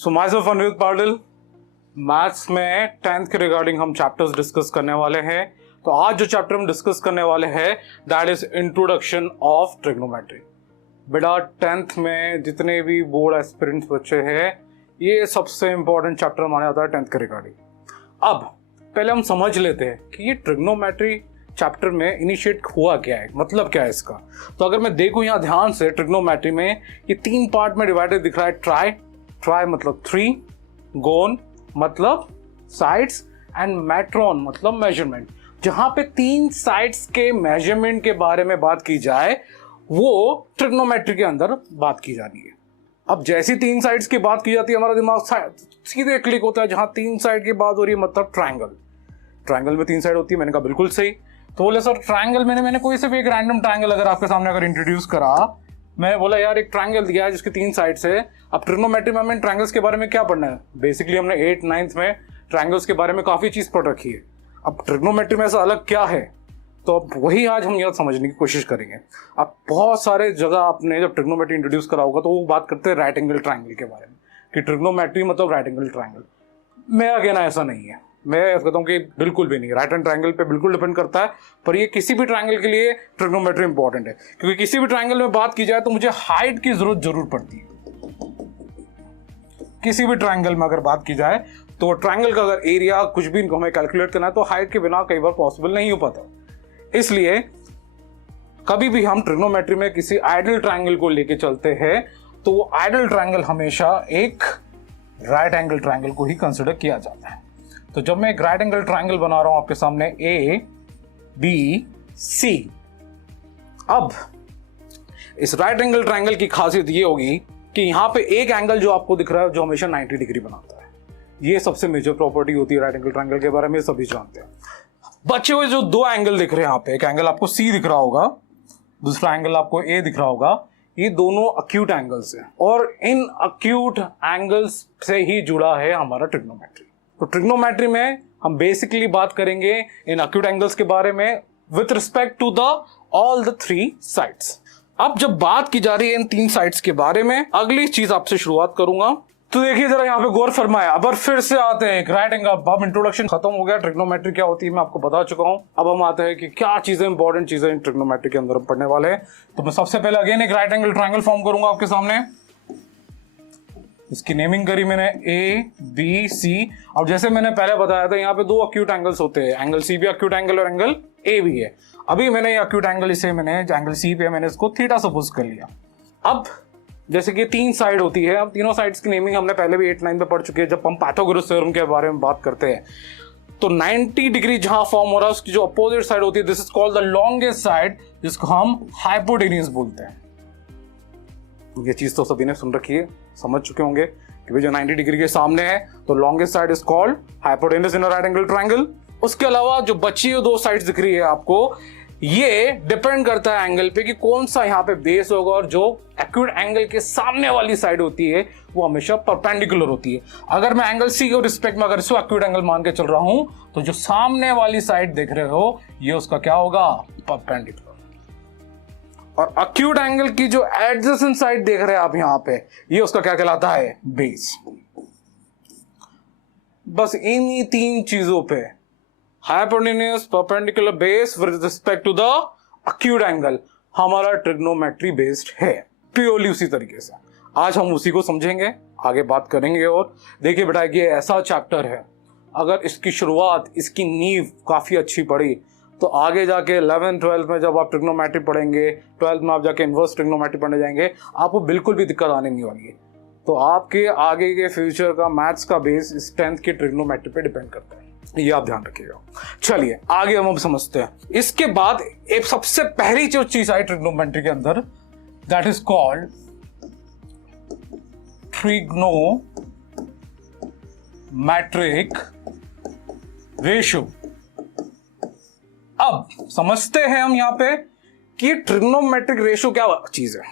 सो myself Anirudh Patil. Maths में 10th के regarding हम चैप्टर्स डिस्कस करने वाले हैं। तो आज जो चैप्टर हम डिस्कस करने वाले हैं that is introduction of trigonometry. बेटा 10th में जितने भी बोर्ड एस्पिरेंट्स बच्चे हैं ये सबसे इंपॉर्टेंट चैप्टर माना जाता है 10th के रिगार्डिंग। अब पहले हम समझ लेते हैं कि ये ट्रिग्नोमेट्री चैप्टर में इनिशिएट हुआ क्या है, मतलब क्या है इसका। तो अगर मैं देखूं यहाँ ध्यान से ट्रिग्नोमेट्री में ये 3 पार्ट में डिवाइडेड दिख रहा है। ट्राई मतलब 3, गोन मतलब साइड्स एंड मैट्रॉन मतलब मेजरमेंट। जहां पे 3 साइड्स के मेजरमेंट के बारे में बात की जाए वो ट्रिग्नोमेट्री के अंदर बात की जानी है। अब जैसी 3 साइड्स की बात की जाती है हमारा दिमाग सीधे क्लिक होता है जहां 3 साइड की बात हो रही है, मतलब ट्रायंगल में 3 साइड होती है। मैंने कहा बिल्कुल सही। तो बोले सर ट्रायंगल मैंने कोई से भी एक रैंडम ट्रायंगल अगर आपके सामने अगर इंट्रोड्यूस करा, मैं बोला यार एक ट्रायंगल दिया है जिसकी 3 साइड्स है। अब ट्रिग्नोमेट्री में हमें ट्रायंगल्स के बारे में क्या पढ़ना है? बेसिकली हमने 8th 9th में ट्रायंगल्स के बारे में काफी चीज पढ़ रखी है। अब ट्रिग्नोमेट्री में ऐसा अलग क्या है, तो अब वही आज हम यह समझने की कोशिश करेंगे। अब बहुत सारे जगह आपने जब ट्रिग्नोमेट्री इंट्रोड्यूस करा होगा तो वो बात करते हैं राइट एंगल ट्रायंगल के बारे में कि ट्रिग्नोमेट्री मतलब राइट एंगल ट्रायंगल। मेरा कहना ऐसा नहीं है। मैं कहता हूँ कि बिल्कुल भी नहीं। राइट एंड ट्रायंगल पे बिल्कुल डिपेंड करता है, पर ये किसी भी ट्रायंगल के लिए ट्रिग्नोमेट्री इंपॉर्टेंट है क्योंकि किसी भी ट्रायंगल में बात की जाए तो मुझे हाइट की जरूर पड़ती है। किसी भी ट्रायंगल में अगर बात की जाए तो ट्रायंगल का अगर एरिया कुछ भी हमें कैलकुलेट करना है तो हाइट के बिना कई बार पॉसिबल नहीं हो पाता। इसलिए कभी भी हम ट्रिग्नोमेट्री में किसी आइडल ट्रायंगल को लेके चलते हैं तो वो आइडल ट्रायंगल हमेशा एक राइट एंगल ट्रायंगल को ही कंसिडर किया जाता है। तो जब मैं एक राइट एंगल ट्रायंगल बना रहा हूं आपके सामने ABC, अब इस राइट एंगल ट्रायंगल की खासियत ये होगी कि यहां पे एक एंगल जो आपको दिख रहा है जो हमेशा 90 डिग्री बनाता है। ये सबसे मेजर प्रॉपर्टी होती है राइट एंगल ट्रायंगल के बारे में, सभी जानते हैं। बचे हुए जो 2 एंगल दिख रहे हैं यहाँ पे, एक एंगल आपको C दिख रहा होगा, दूसरा एंगल आपको A दिख रहा होगा, ये दोनों अक्यूट एंगल्स हैं और इन अक्यूट एंगल्स से ही जुड़ा है हमारा ट्रिग्नोमेट्री। तो ट्रिग्नोमेट्री में हम बेसिकली बात करेंगे इन अक्यूट एंगल्स के बारे में with respect to the all the 3 sides. अब जब बात की जा रही है इन 3 साइड्स के बारे में, अगली चीज आपसे शुरुआत करूंगा। तो देखिए जरा यहाँ पे गौर फरमाया। अब फिर से आते हैं राइट एंगल। अब इंट्रोडक्शन खत्म हो गया, ट्रिग्नोमेट्री क्या होती है मैं आपको बता चुका हूं। अब हम आते हैं कि क्या चीजें इंपॉर्टेंट चीजें इन ट्रिग्नोमेट्री के अंदर हम पढ़ने वाले हैं। तो मैं सबसे पहले अगेन एक राइट एंगल ट्रायंगल फॉर्म करूंगा आपके सामने। इसकी नेमिंग करी मैंने ABC। अब जैसे मैंने पहले बताया था यहाँ पे 2 अक्यूट एंगल्स होते हैं, एंगल C भी अक्यूट एंगल और एंगल A भी है। अभी मैंने ये अक्यूट एंगल इसे मैंने एंगल C पे मैंने इसको थीटा सपोज कर लिया। अब जैसे कि 3 साइड होती है, अब तीनों साइड्स की नेमिंग हमने पहले भी 8th 9th में पढ़ चुके हैं जब हम पाइथागोरस थ्योरम के बारे में बात करते हैं। तो 90 डिग्री जहां फॉर्म हो रहा है उसकी जो अपोजिट साइड होती है this is called the longest side, जिसको हम हाइपोटेन्यूज बोलते हैं। ये चीज तो सभी ने सुन रखी है, समझ चुके होंगे कि भाई जो 90 डिग्री के सामने है तो longest side is called hypotenuse in a right angle triangle. उसके अलावा जो बची हुई 2 साइड्स दिख रही है आपको, ये डिपेंड करता है एंगल पे कि कौन सा यहाँ पे बेस होगा, और जो एक्यूट एंगल के सामने वाली साइड होती है वो हमेशा परपेंडिकुलर होती है। अगर मैं एंगल C के रिस्पेक्ट में अगर इसको एक्यूट एंगल मान के चल रहा हूं तो जो सामने वाली साइड देख रहे हो ये उसका क्या होगा? परपेंडिकुलर। और अक्यूट एंगल की जो एडजेसेंट साइड देख रहे हैं आप यहाँ पे, ये उसका क्या कहलाता है? बेस। बस इन्हीं 3 चीजों पे, hypotenuse, perpendicular, base with respect to the acute angle, हमारा ट्रिग्नोमेट्री बेस्ड है प्योरली उसी तरीके से। आज हम उसी को समझेंगे, आगे बात करेंगे। और देखिए बेटा ये ऐसा चैप्टर है, अगर इसकी शुरुआत, इसकी नींव काफी अच्छी पड़ी तो आगे जाके 11th 12th में जब आप ट्रिग्नोमेट्री पढ़ेंगे, 12th में आप जाके इनवर्स ट्रिग्नोमेट्री पढ़ने जाएंगे, आपको बिल्कुल भी दिक्कत आने नहीं वाली है। तो आपके आगे के फ्यूचर का मैथ्स का बेस इस 10th की ट्रिग्नोमेट्री पे डिपेंड करता है, ये आप ध्यान रखिएगा। चलिए आगे हम समझते हैं। इसके बाद एक सबसे पहली जो चीज आई ट्रिग्नोमेट्री के अंदर that is called trigonometric ratio. अब समझते हैं हम यहां पे कि ट्रिग्नोमेट्रिक रेशियो क्या चीज है।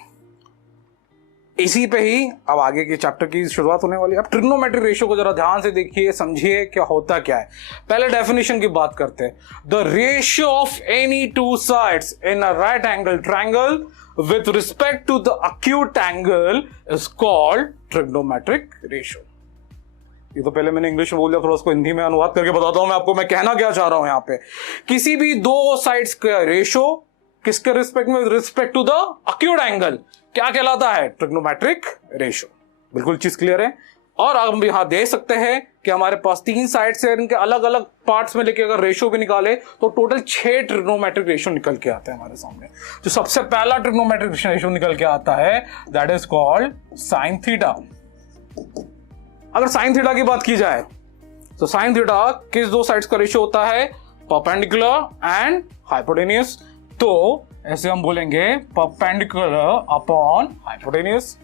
इसी पे ही अब आगे के चैप्टर की शुरुआत होने वाली है। अब ट्रिग्नोमेट्रिक रेशियो को जरा ध्यान से देखिए, समझिए क्या होता क्या है। पहले डेफिनेशन की बात करते हैं। The ratio of any 2 sides in a right angle triangle with respect to the acute angle is called trigonometric ratio. ये तो पहले मैंने इंग्लिश में बोल दिया, थोड़ा उसको हिंदी में अनुवाद करके बताता हूं मैं आपको मैं कहना क्या चाह रहा हूं यहाँ पे। किसी भी दो साइड्स का रेशो किसके रिस्पेक्ट में, respect to the acute angle, क्या कहलाता है? Trigonometric ratio. बिल्कुल चीज क्लियर है। और हम यहां देख सकते हैं कि हमारे पास 3 साइड्स है, इनके अलग अलग पार्ट्स में लेके अगर रेशो भी निकाले तो टोटल 6 ट्रिग्नोमेट्रिक रेशो निकल के आते हैं हमारे सामने। जो सबसे पहला ट्रिग्नोमेट्रिक रेशो निकल के आता है that is called sign theta. अगर साइन थीटा की बात की जाए तो साइन थीटा किस दो साइड्स का रेशो होता है? Perpendicular and hypotenuse. तो ऐसे हम बोलेंगे perpendicular upon hypotenuse.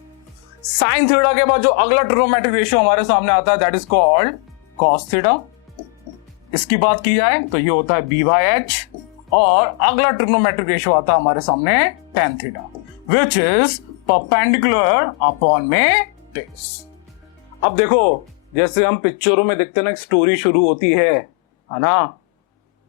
Sine theta के बाद जो अगला ट्रिग्नोमेट्रिक रेशियो हमारे सामने आता है that is called cos theta. इसकी बात की जाए तो ये होता है b/h। और अगला ट्रिग्नोमेट्रिक रेशियो आता है हमारे सामने tan theta which is perpendicular upon में बेस। अब देखो जैसे हम पिक्चरों में देखते हैं ना, एक स्टोरी शुरू होती है ना,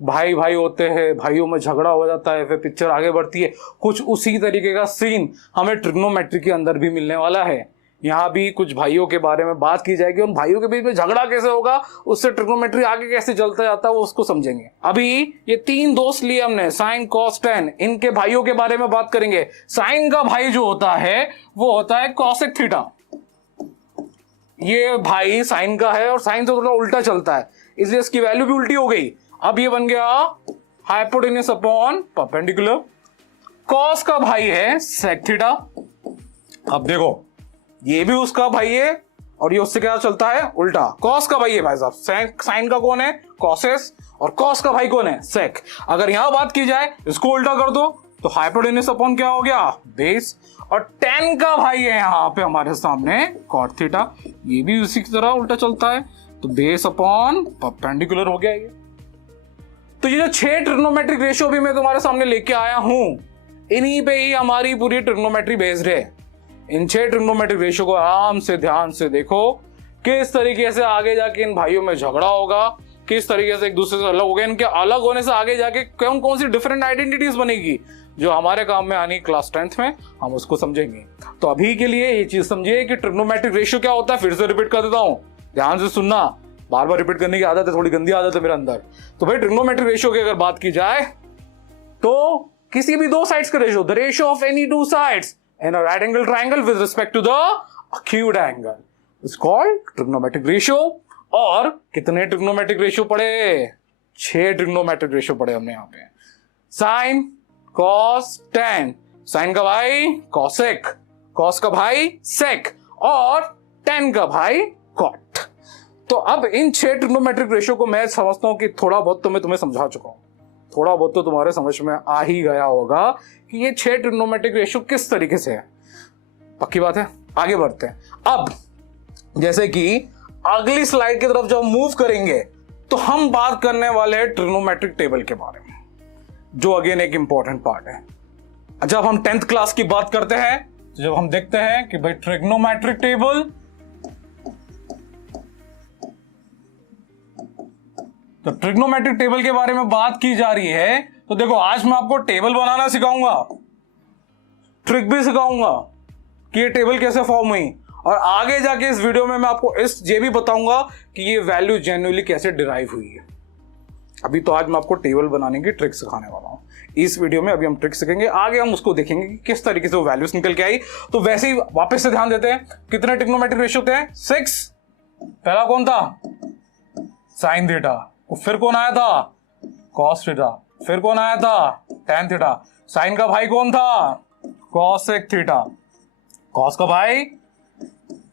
भाई भाई होते हैं, भाइयों में झगड़ा हो जाता है, फिर पिक्चर आगे बढ़ती है। कुछ उसी तरीके का सीन हमें ट्रिग्नोमेट्री के अंदर भी मिलने वाला है। यहाँ भी कुछ भाइयों के बारे में बात की जाएगी, उन भाइयों के बीच में झगड़ा कैसे होगा, उससे ट्रिग्नोमेट्री आगे कैसे चलता जाता है वो उसको समझेंगे। अभी ये 3 दोस्त लिए हमने, साइन कॉस टेन, इनके भाइयों के बारे में बात करेंगे। साइन का भाई जो होता है वो होता है कॉसेक थीटा। ये भाई साइन का है और साइन से थोड़ा उल्टा चलता है, इसलिए इसकी वैल्यू भी उल्टी हो गई। अब ये बन गया हाइपोटेन्यूस अपॉन परपेंडिकुलर। कॉस का भाई है सेक थीटा। अब देखो ये भी उसका भाई है और ये उससे क्या चलता है? उल्टा। कॉस का भाई है भाई साहब, साइन का कौन है? कॉसेस। और कॉस का भाई कौन है? सेक। अगर यहां बात की जाए इसको उल्टा कर दो तो हाइपोटेन्यूस अपॉन क्या हो गया? बेस। और टेन का भाई है यहां पे हमारे सामने कॉट थीटा, ये भी उसी की तरह उल्टा चलता है, तो बेस अपॉन परपेंडिकुलर हो गया ये। तो ये जो 6 ट्रिग्नोमेट्रिक रेशियो भी मैं तुम्हारे सामने लेके आया हूं, इन्हीं पे ही हमारी पूरी ट्रिग्नोमेट्री बेस्ड है। इन 6 ट्रिग्नोमेट्रिक रेशियो को आराम से ध्यान से देखो, किस तरीके से आगे जाके इन भाइयों में झगड़ा होगा, किस तरीके से एक दूसरे से अलग हो गए, इनके अलग होने से आगे जाके कौन कौन सी डिफरेंट आइडेंटिटीज बनेगी जो हमारे काम में आनी क्लास 10th में, हम उसको समझेंगे। तो अभी के लिए ये चीज समझिए कि ट्रिग्नोमेट्रिक रेशियो क्या होता है। फिर से रिपीट कर देता हूं, ध्यान से सुनना, बार बार रिपीट करने की आदत है, थोड़ी गंदी आदत है मेरे अंदर। तो भाई ट्रिग्नोमेट्रिक रेशियो की अगर बात की जाए तो किसी भी 2 साइड्स का ratio, the ratio of any 2 sides in a right angle triangle with respect to the acute angle is called trigonometric ratio. और कितने ट्रिग्नोमेट्रिक रेशियो पढ़े? 6 ट्रिग्नोमेट्रिक रेशियो पढ़े हमने यहाँ पे। साइन कॉस टेन, साइन का भाई कॉसेक, कॉस का भाई सेक और टेन का भाई कॉट। तो अब इन 6 ट्रिग्नोमेट्रिक रेशियो को मैं समझता हूं कि थोड़ा बहुत तो मैं तुम्हें समझा चुका हूं, थोड़ा बहुत तो तुम्हारे समझ में आ ही गया होगा कि ये 6 ट्रिग्नोमेट्रिक रेशियो किस तरीके से है। पक्की बात है, आगे बढ़ते हैं। अब जैसे कि अगली स्लाइड की तरफ जब मूव करेंगे तो हम बात करने वाले हैं ट्रिग्नोमेट्रिक टेबल के बारे में, जो अगेन एक इंपॉर्टेंट पार्ट है। जब हम 10th क्लास की बात करते हैं, जब हम देखते हैं कि भाई ट्रिग्नोमेट्रिक टेबल, तो ट्रिग्नोमेट्रिक टेबल के बारे में बात की जा रही है, तो देखो आज मैं आपको टेबल बनाना सिखाऊंगा, ट्रिक भी सिखाऊंगा कि ये टेबल कैसे फॉर्म हुई, और आगे जाके इस वीडियो में मैं आपको ये भी बताऊंगा कि ये वैल्यू जेन्युइनली कैसे डिराइव हुई है। अभी तो आज मैं आपको टेबल बनाने की ट्रिक सिखाने वाला हूं। इस वीडियो में अभी हम ट्रिक सीखेंगे, आगे हम उसको देखेंगे कि किस तरीके से वो वैल्यूज निकल के आई। तो वैसे ही वापस से ध्यान देते हैं, कितने ट्रिग्नोमेट्रिक रेशियो होते हैं? 6। पहला कौन था? Sine theta. फिर कौन आया था? Cos theta. फिर कौन आया था? Tan theta. साइन का भाई कौन था? Cosec theta. कॉस का भाई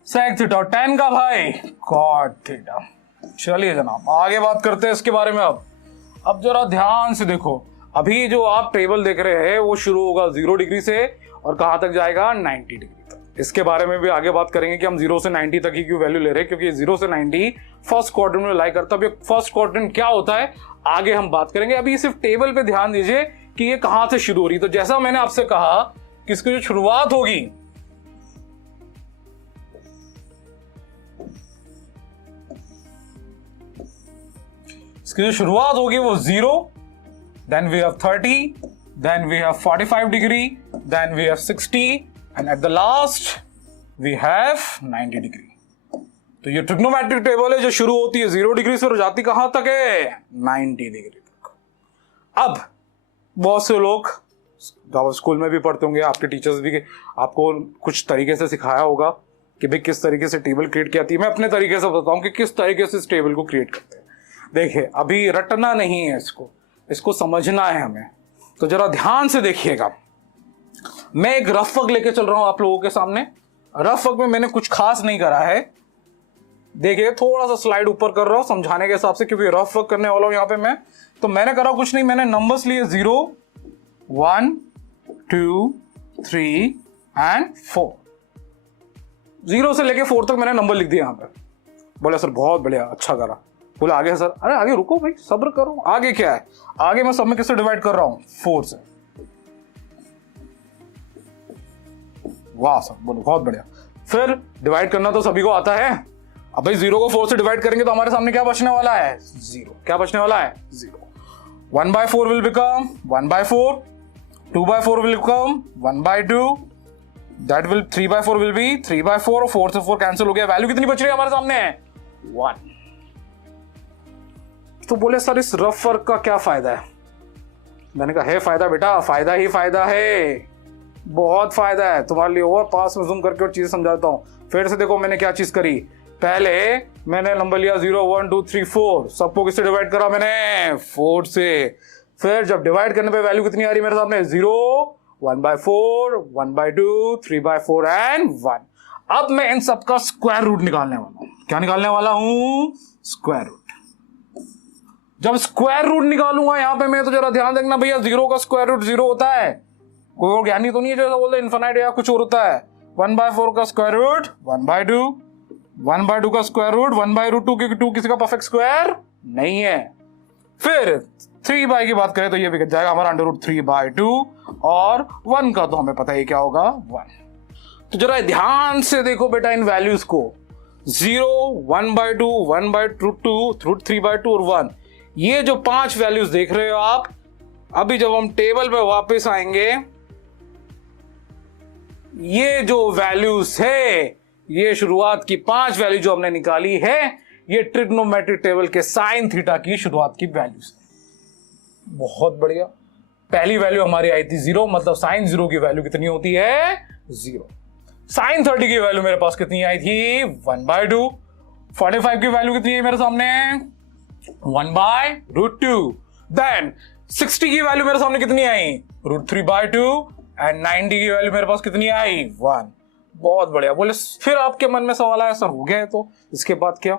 सेक थीटा और टेन का भाई कॉट थीटा। चलिए जनाब आगे बात करते हैं इसके बारे में। अब जरा ध्यान से देखो, अभी जो आप टेबल देख रहे हैं वो शुरू होगा 0 डिग्री से और कहां तक जाएगा? 90 डिग्री तक। इसके बारे में भी आगे बात करेंगे कि हम 0 से 90 तक ही क्यों वैल्यू ले रहे हैं, क्योंकि 0 से 90 फर्स्ट क्वाड्रेंट में लाई करता है। फर्स्ट क्वाड्रेंट क्या होता है आगे हम बात करेंगे, अभी सिर्फ टेबल पे ध्यान दीजिए कि ये कहां से शुरू हो रही है। तो जैसा मैंने आपसे कहा कि इसकी जो शुरुआत होगी, इसकी जो शुरुआत होगी वो 0, then we have 30, then we have 45 degree, then we have 60 and at the last we have 90 degree। तो ये ट्रिग्नोमेट्रिक टेबल है जो शुरू होती है 0 डिग्री से और जाती कहां तक है 90 डिग्री तक। अब बहुत से लोग जब स्कूल में भी पढ़ते होंगे, आपके टीचर्स भी आपको कुछ तरीके से सिखाया होगा कि भाई किस तरीके से टेबल क्रिएट की आती है। मैं अपने तरीके से बताऊं कि किस तरीके से इस टेबल को क्रिएट करते हैं। देखिए, अभी रटना नहीं है, इसको समझना है हमें, तो जरा ध्यान से देखिएगा। मैं एक रफ वर्क लेके चल रहा हूं आप लोगों के सामने। रफ वर्क में मैंने कुछ खास नहीं करा है। देखिए, थोड़ा सा स्लाइड ऊपर कर रहा हूं समझाने के हिसाब से, क्योंकि रफ वर्क करने वाला हूं यहां पे मैं। तो मैंने करा कुछ नहीं, मैंने नंबर्स लिए 0 1 2 3 एंड 4। 0 से लेके 4 तक मैंने नंबर लिख दिया यहां पे। बोला सर बहुत बढ़िया, अच्छा करा। बोला आगे सर, अरे आगे रुको भाई, सब्र करो। आगे क्या है, आगे मैं सब में किससे डिवाइड कर रहा हूं 4 से। वाह सर, बोलो बहुत बढ़िया। फिर डिवाइड करना तो सभी को आता है। अब भाई 0 को 4 से डिवाइड करेंगे तो हमारे सामने क्या बचने वाला है 0। क्या बचने वाला है 0। 1/4 will become 1/4, 2/4 will become 1/2, that will 3/4 will be 3/4 और 4 से 4 कैंसिल हो गया। वैल्यू कितनी बच रही है हमारे सामने 1। तो बोले सर इस रफ वर्क का क्या फायदा है। मैंने कहा है फायदा बेटा, फायदा ही फायदा है, बहुत फायदा है तुम्हारे लिए। और पास में जूम करके और चीज समझाता हूं। फिर से देखो मैंने क्या चीज करी। पहले मैंने नंबर लिया 0 1 2 3 4, सबको किससे डिवाइड करा मैंने 4 से। फिर जब डिवाइड करने पे वैल्यू कितनी आ रही है मेरे सामने 0 1/4 1/2 3/4 एंड 1। अब मैं इन सबका स्क्वायर रूट निकालने वाला हूं। क्या निकालने वाला हूं स्क्वायर रूट। जब स्क्वायर रूट निकालूंगा यहां पे मैं, तो जरा ध्यान देखना भैया, 0 का स्क्वायर रूट 0 होता है। कोई और ज्ञानी तो नहीं है जो बोलते इनफिनाइट या कुछ और होता है। 1/4 का स्क्वायर रूट 1/2, 1/2 का स्क्वायर रूट 1/√2, क्योंकि 2 किसी का परफेक्ट स्क्वायर नहीं है। फिर 3 की बात करें तो ये भी जाएगा हमारा √3/2, और 1 का तो हमें पता ही क्या होगा 1। तो जरा ध्यान से देखो बेटा इन वैल्यूज को, 0 1/2 1/2 √3/2 और 1। ये जो 5 वैल्यूज देख रहे हो आप, अभी जब हम टेबल पे वापस आएंगे, ये जो वैल्यूज है, ये शुरुआत की 5 वैल्यू जो हमने निकाली है, ये ट्रिग्नोमेट्रिक टेबल के साइन थीटा की शुरुआत की वैल्यूज है। बहुत बढ़िया। पहली वैल्यू हमारी आई थी 0, मतलब साइन 0 की वैल्यू कितनी होती है 0। साइन 30 की वैल्यू मेरे पास कितनी आई थी 1/2। 45 की वैल्यू कितनी है मेरे सामने 1/√2। देन 60 की वैल्यू मेरे सामने कितनी आई √3/2 एंड 90 की वैल्यू मेरे पास कितनी आई 1। बहुत बढ़िया। बोले फिर आपके मन में सवाल आया सर हो गया है तो इसके बाद क्या।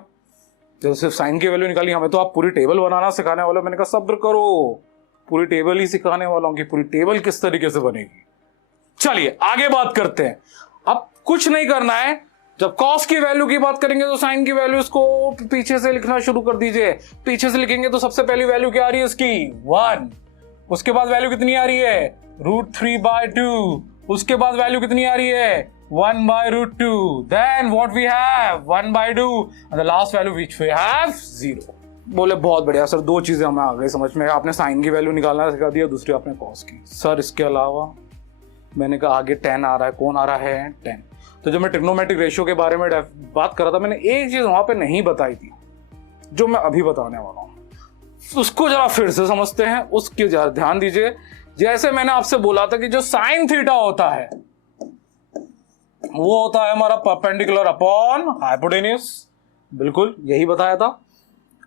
जब सिर्फ साइन की वैल्यू निकाली, हमें तो आप पूरी टेबल बनाना सिखाने वाले। मैंने कहा सब्र करो, पूरी टेबल ही सिखाने वाला हूं कि पूरी टेबल किस तरीके से बनेगी। चलिए आगे बात करते हैं। अब कुछ नहीं करना है, जब कॉस की वैल्यू की बात करेंगे तो साइन की वैल्यूज को पीछे से लिखना शुरू कर दीजिए। पीछे से लिखेंगे तो सबसे पहली वैल्यू क्या आ रही है इसकी 1। उसके बाद वैल्यू कितनी आ रही है √3/2। उसके बाद वैल्यू कितनी आ रही है 1/√2। Then what we have 1/2 and the last value which we have 0। बोले बहुत बढ़िया सर, 2 चीजें हमें आ गई समझ में। आपने साइन की वैल्यू निकालना सिखा दिया, दूसरी आपने कॉस की। सर इसके अलावा मैंने कहा आगे 10 आ रहा है। कौन आ रहा है 10। तो जब मैं ट्रिग्नोमेट्रिक रेशियो के बारे में बात कर रहा था, मैंने एक चीज वहां पे नहीं बताई थी जो मैं अभी बताने वाला हूं। उसको जरा फिर से समझते हैं, उसके जरा ध्यान दीजिए। जैसे मैंने आपसे बोला था कि जो साइन थीटा होता है वो होता है हमारा परपेंडिकुलर अपॉन हाइपोटेन्यूज, बिल्कुल यही बताया था।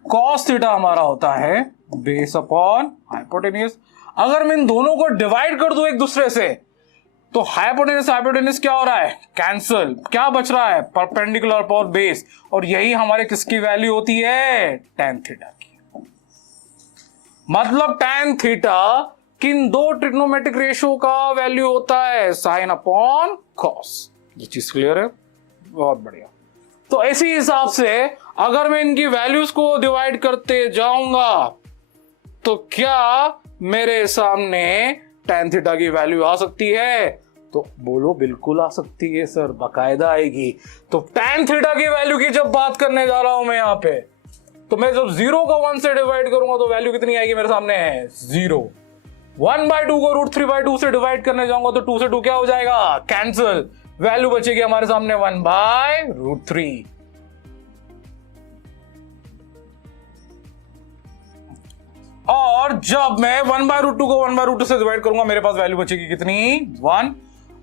कॉस थीटा हमारा होता है बेस अपॉन हाइपोटेन्यूज। अगर मैं इन दोनों को डिवाइड कर दूं एक दूसरे से, तो हाइपोटेन्यूज क्या हो रहा है कैंसिल। क्या बच रहा है परपेंडिकुलर अपॉन बेस, और यही हमारे किसकी वैल्यू होती है tan थीटा की। मतलब tan थीटा किन 2 ट्रिग्नोमेट्रिक रेशियो का वैल्यू होता है साइन अपॉन कॉस। ये चीज क्लियर है, बहुत बढ़िया। तो इसी हिसाब से अगर मैं इनकी वैल्यूज को डिवाइड करते जाऊंगा तो क्या मेरे सामने tan थीटा की वैल्यू आ सकती है। तो बोलो बिल्कुल आ सकती है सर, बाकायदा आएगी। तो tan थीटा की वैल्यू की जब बात करने जा रहा हूं मैं यहां पे, तो मैं जब 0 को 1 से डिवाइड करूंगा तो वैल्यू कितनी आएगी मेरे सामने है 0। 1/2 को √3/2 से डिवाइड करने जाऊंगा तो 2 से 2 क्या हो जाएगा कैंसिल। वैल्यू बचेगी हमारे सामने 1/√3। और जब मैं 1/√2 को 1/√2 से डिवाइड करूंगा मेरे पास वैल्यू बचेगी कितनी 1,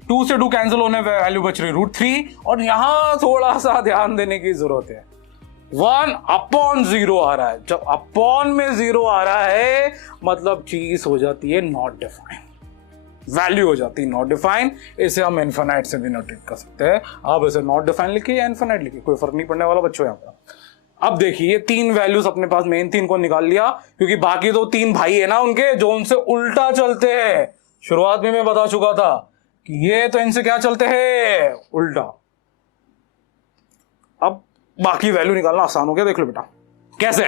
2 से 2 कैंसिल होने वैल्यू बच रही √3 और यहां थोड़ा सा ध्यान देने की जरूरत है 1/0 आ रहा है। जब अपॉन में 0 आ रहा है मतलब चीज हो जाती है नॉट डिफाइन, वैल्यू हो जाती है नॉट डिफाइन। इसे हम इनफिनाइट से भी नोटेट कर सकते हैं। आप इसे नॉट डिफाइन लिखिए या इनफिनाइट लिखिए, कोई फर्क नहीं पड़ने वाला बच्चों यहाँ पर। अब देखिए 3 वैल्यूज अपने पास मेन 3 को निकाल लिया, क्योंकि बाकी तो 3 भाई है ना उनके जो उनसे उल्टा चलते हैं। शुरुआत में मैं बता चुका था कि ये तो इनसे क्या चलते हैं उल्टा। अब बाकी वैल्यू निकालना आसान हो गया, देख लो बेटा कैसे।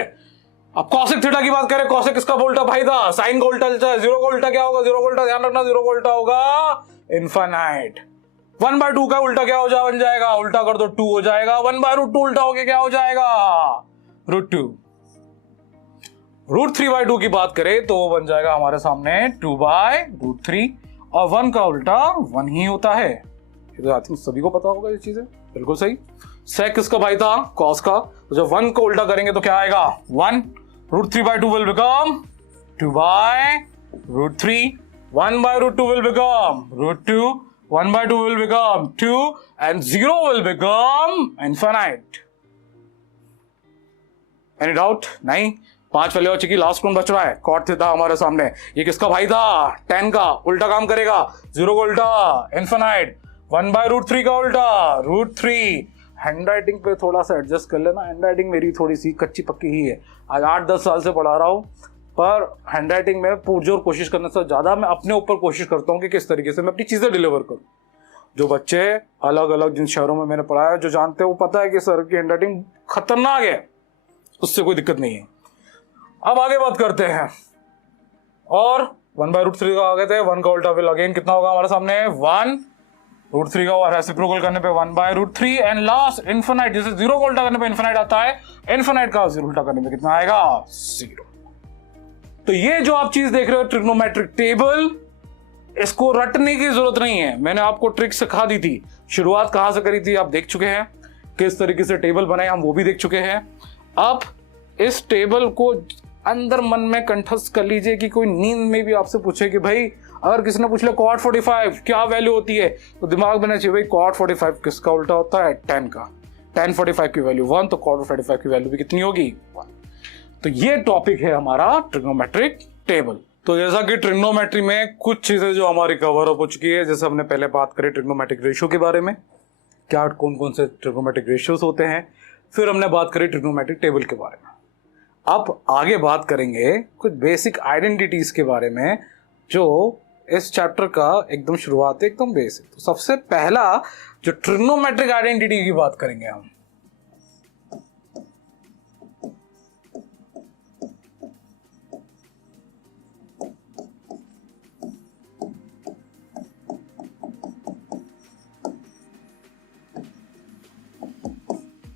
अब कॉसेक थीटा की बात करें, कॉसेक किसका उल्टा भाई था, साइन का उल्टा चलता है। 0 का उल्टा क्या होगा, 0 का उल्टा ध्यान रखना, 0 का उल्टा होगा इनफाइनाइट। 1/2 का उल्टा क्या बन जाएगा, उल्टा कर दो 2 हो जाएगा। 1/√2 उल्टा होके क्या हो जाएगा √2। √3/2 की बात करें तो वो बन जाएगा हमारे सामने 2/√3 और 1 का उल्टा 1 ही होता है। ये तो आई थिंक सभी को पता होगा ये चीजें, बिल्कुल सही। सेक किसका भाई था, कॉस का। तो जब 1 को उल्टा करेंगे तो क्या आएगा 1। √3/2 will become 2/√3, 1/√2 will become √2, 1/2 will become 2 and 0 will become infinite. Any doubt? नहीं। 5 वैल्यू हो चुकी, लास्ट कौन बच रहा है, कॉट थीटा हमारे सामने। ये किसका भाई था, tan का। उल्टा काम करेगा, 0 का उल्टा इनफिनाइट, 1/√3 का उल्टा √3। हैंड राइटिंग पे थोड़ा सा एडजस्ट कर लेना, हैंड राइटिंग मेरी थोड़ी सी कच्ची पक्की ही है। आज 8-10 साल से पढ़ा रहा हूँ, पर हैंड राइटिंग में पुरजोर कोशिश करने से ज्यादा मैं अपने ऊपर कोशिश करता हूँ कि किस तरीके से मैं अपनी चीजें डिलीवर करूँ। जो बच्चे अलग अलग जिन शहरों में मैंने पढ़ा है, जो जानते हैं वो पता है कि सर की हैंड राइटिंग खतरनाक है, उससे कोई दिक्कत नहीं है। अब आगे बात करते हैं, और 1/√3 का आ गए थे, 1 का उल्टा फिर अगेन कितना होगा हमारे सामने 1, √3 का रेसिप्रोकल करने पे 1/√3 एंड लास्ट इनफिनाइट, जैसे 0 का उल्टा करने पे इनफिनाइट आता है, इनफिनाइट का 0 उल्टा करने पे कितना आएगा 0। तो ये जो आप चीज देख रहे हो ट्रिग्नोमेट्रिक टेबल, इसको रटने की जरूरत नहीं है, मैंने आपको ट्रिक सिखा दी थी। शुरुआत कहां से करी थी आप देख चुके हैं, किस तरीके से टेबल बनाए हम वो भी देख चुके हैं। अब इस टेबल को अंदर मन में कंठस्थ कर लीजिए कि कोई नींद में भी आपसे पूछे कि भाई अगर किसी ने पूछ लिया cot 45 क्या वैल्यू होती है, तो दिमाग में चाहिए भाई cot 45 किसका उल्टा होता है, tan का। tan 45 की वैल्यू 1, तो cot 45 की वैल्यू भी कितनी होगी 1। तो ये टॉपिक है हमारा ट्रिग्नोमेट्रिक टेबल। तो जैसा कि ट्रिग्नोमेट्री में कुछ चीजें जो हमारी कवर अप हो चुकी है, जैसे हमने पहले बात करी ट्रिग्नोमेट्रिक रेशियो के बारे में, क्या कौन कौन से ट्रिग्नोमेट्रिक रेशियोज होते हैं, फिर हमने बात करी ट्रिग्नोमेट्रिक टेबल के बारे में। अब आगे बात करेंगे कुछ बेसिक आइडेंटिटीज के बारे में, जो इस चैप्टर का एकदम शुरुआत है, एकदम बेसिक। तो सबसे पहला जो ट्रिग्नोमेट्रिक आइडेंटिटी की बात करेंगे हम,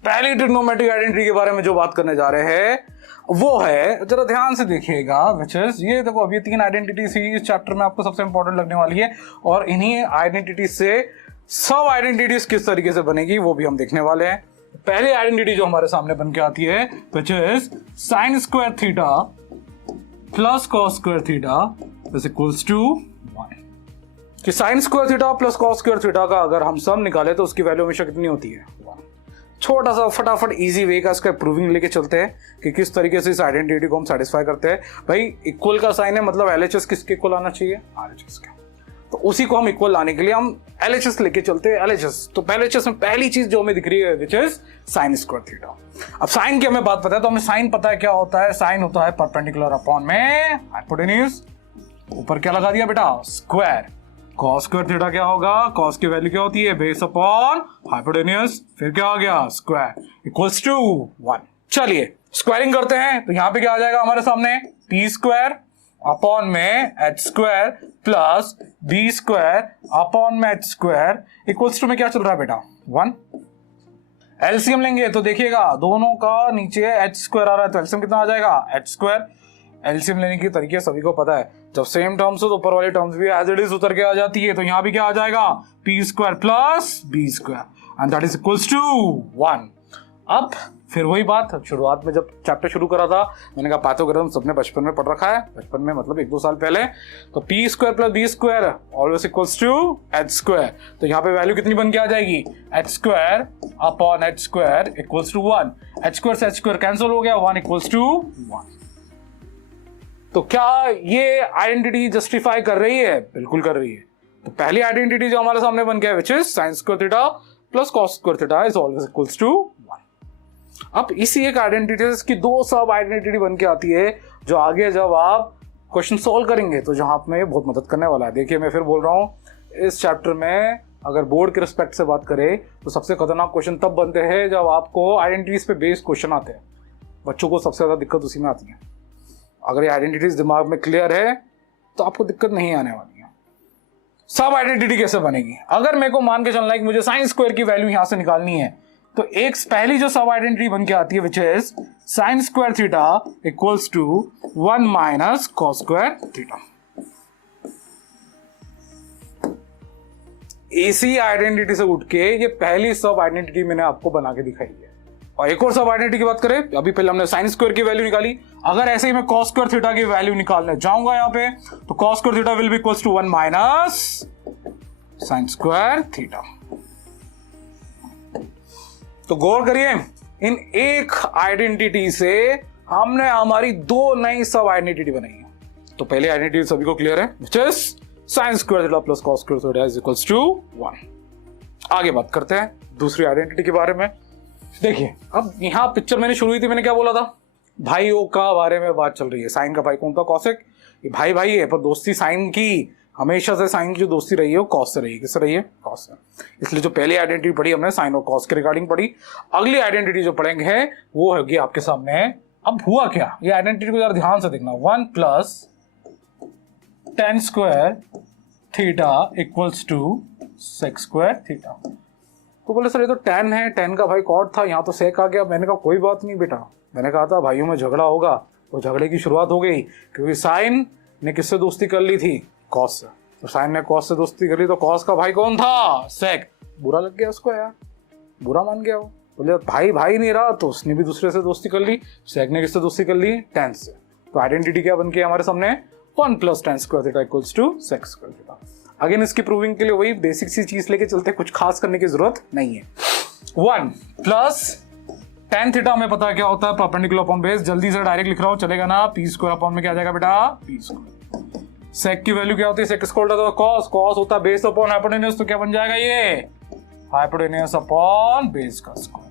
पहली ट्रिग्नोमेट्रिक आइडेंटिटी के बारे में जो बात करने जा रहे हैं वो है, जरा ध्यान से देखिएगा, विच इज ये देखो, अभी 3 आइडेंटिटी थी इस चैप्टर में आपको सबसे इंपॉर्टेंट लगने वाली है, और इन्हीं आइडेंटिटी से सब आइडेंटिटीज किस तरीके से बनेगी वो भी हम देखने वाले हैं। पहली आइडेंटिटी जो हमारे सामने बन के आती है which is sin square theta plus cos square theta is equals to 1। कि sin square theta plus cos square theta का अगर हम सम निकाले तो उसकी वैल्यू हमेशा कितनी होती है 1। छोटा सा फटाफट इजी वे का इसका प्रूविंग लेके चलते हैं कि किस तरीके से इस आइडेंटिटी को हम सेटिस्फाई करते हैं। भाई इक्वल का साइन है, मतलब एलएचएस किसके इक्वल आना चाहिए, आरएचएस के। तो उसी को हम इक्वल लाने के लिए हम एलएचएस लेके चलते हैं। एलएचएस तो एलएचएस में पहली चीज जो हमें दिख रही है which is sine square theta. अब साइन की हमें बात पता है, तो हमें साइन पता है क्या होता है, साइन होता है परपेंडिकुलर अपॉन में हाइपोटेन्यूज, ऊपर क्या लगा दिया बेटा स्क्वायर। cos स्क्वायर थीटा क्या होगा, cos की वैल्यू क्या होती है बेस अपॉन हाइपोटेन्यूज, फिर क्या हो गया स्क्वायर इक्वल्स टू 1। चलिए स्क्वायरिंग करते हैं, तो यहां पे क्या आ जाएगा हमारे सामने p स्क्वायर अपॉन में h square plus b square upon में h स्क्वायर इक्वल्स टू में क्या चल रहा है बेटा 1। एलसीएम लेंगे तो देखिएगा दोनों का नीचे h स्क्वायर आ रहा है, तो एलसीएम कितना आ जाएगा h स्क्वायर। एलसीएम लेने की तरीके सभी को पता है, जब सेम टर्म्स हो तो ऊपर वाली टर्म्स भी एज इट इज उतर के आ जाती है, तो यहां भी क्या आ जाएगा p square plus b square and that is equals to 1। अब फिर वही बात, शुरुआत में जब चैप्टर शुरू करा था मैंने कहा पाइथागोरम सबने बचपन में पढ़ रखा है, बचपन में मतलब 1-2 साल पहले। तो P square plus B square always equals to H square. तो यहाँ पे वैल्यू कितनी बन के आ जाएगी, H square upon H square equals to 1। H square से एच स्क्वायर कैंसिल हो गया, 1 इक्वल्स टू 1। तो क्या ये आइडेंटिटी जस्टिफाई कर रही है? बिल्कुल कर रही है। तो पहली आइडेंटिटी जो हमारे सामने बन गया which is sine square theta plus cos square theta is always equals to 1। अब इसी एक आइडेंटिटी की 2 सब आइडेंटिटी बन के आती है जो आगे जब आप क्वेश्चन सॉल्व करेंगे तो जहां में बहुत मदद करने वाला है। देखिए मैं फिर बोल रहा हूं, इस चैप्टर में अगर बोर्ड के रिस्पेक्ट से बात करें तो सबसे खतरनाक क्वेश्चन तब बनते हैं जब आपको आइडेंटिटीज पे बेस्ड क्वेश्चन आते हैं। बच्चों को सबसे ज्यादा दिक्कत उसी में आती है। अगर ये आइडेंटिटीज दिमाग में क्लियर है तो आपको दिक्कत नहीं आने वाली है। सब आइडेंटिटी कैसे बनेगी? अगर मेरे को मान के चलना है कि मुझे साइन स्क्वायर की वैल्यू यहां से निकालनी है तो एक पहली जो सब आइडेंटिटी बन के आती है which is sine square theta equals to 1 minus cos square theta. इसी आइडेंटिटी से उठ के ये पहली सब आइडेंटिटी मैंने आपको बना के दिखाई है। और एक और सब आइडेंटिटी की बात करें, अभी पहले हमने साइन स्क्वायर की वैल्यू निकाली, अगर ऐसे ही मैं कॉस स्क्वायर थीटा की वैल्यू निकालने जाऊंगा यहां पे तो cos square theta will be equals to 1 minus sine square theta. तो गौर करिए, इन एक आइडेंटिटी से हमने हमारी 2 नई सब आइडेंटिटी बनाई है। तो पहली आइडेंटिटी सभी को क्लियर है which is sine square theta plus cos square theta is equals to 1। आगे बात करते हैं दूसरी आइडेंटिटी के बारे में। देखिए अब यहां पिक्चर मैंने शुरू हुई थी, मैंने क्या बोला था, भाइयों का बारे में बात चल रही है। साइन का भाई कौन था? कॉसेक। ये भाई भाई है, पर दोस्ती साइन की हमेशा से साइन की जो दोस्ती रही है वो कॉस से रही है। किससे रही है? कॉस से। इसलिए जो पहली आइडेंटिटी पढ़ी हमने साइन और कॉस के रिगार्डिंग पढ़ी। अगली आइडेंटिटी जो पढ़ेंगे वो होगी आपके सामने। अब हुआ क्या, ये आइडेंटिटी को जरा ध्यान से देखना। 1 plus tan square theta equals to sec square theta. तो बोले सर ये तो tan है, tan का भाई कॉट था, यहाँ तो sec आ गया। मैंने कहा कोई बात नहीं बेटा, मैंने कहा था भाइयों में झगड़ा होगा, तो झगड़े की शुरुआत हो गई क्योंकि साइन ने किससे दोस्ती कर ली थी? कॉस से। तो साइन ने कॉस से दोस्ती कर ली तो कॉस का भाई कौन था? सेक। बुरा लग गया उसको यार, बुरा मान गया वो। बोले भाई भाई नहीं रहा तो उसने भी दूसरे से दोस्ती कर ली। सेक ने किससे दोस्ती कर ली? tan से। तो आइडेंटिटी क्या बन के हमारे सामने? 1 plus tan square theta equals to sec square theta. Again इसकी प्रूविंग के लिए वही बेसिक सी चीज लेके चलते, कुछ खास करने की जरूरत नहीं है। 1 प्लस tan थीटा हमें पता है क्या होता है, परपेंडिकुलर अपॉन बेस। जल्दी से डायरेक्ट लिख रहा हूं, चलेगा ना? पी स्क्वायर अपॉन में क्या आ जाएगा बेटा? P square. सेक की वैल्यू क्या होती है? सेक स्क्वायर होता है कॉस, कॉस होता है बेस अपॉन हाइपोटेन्यूज, तो क्या बन जाएगा ये? हाइपोटेन्यूज अपॉन बेस का स्क्वायर।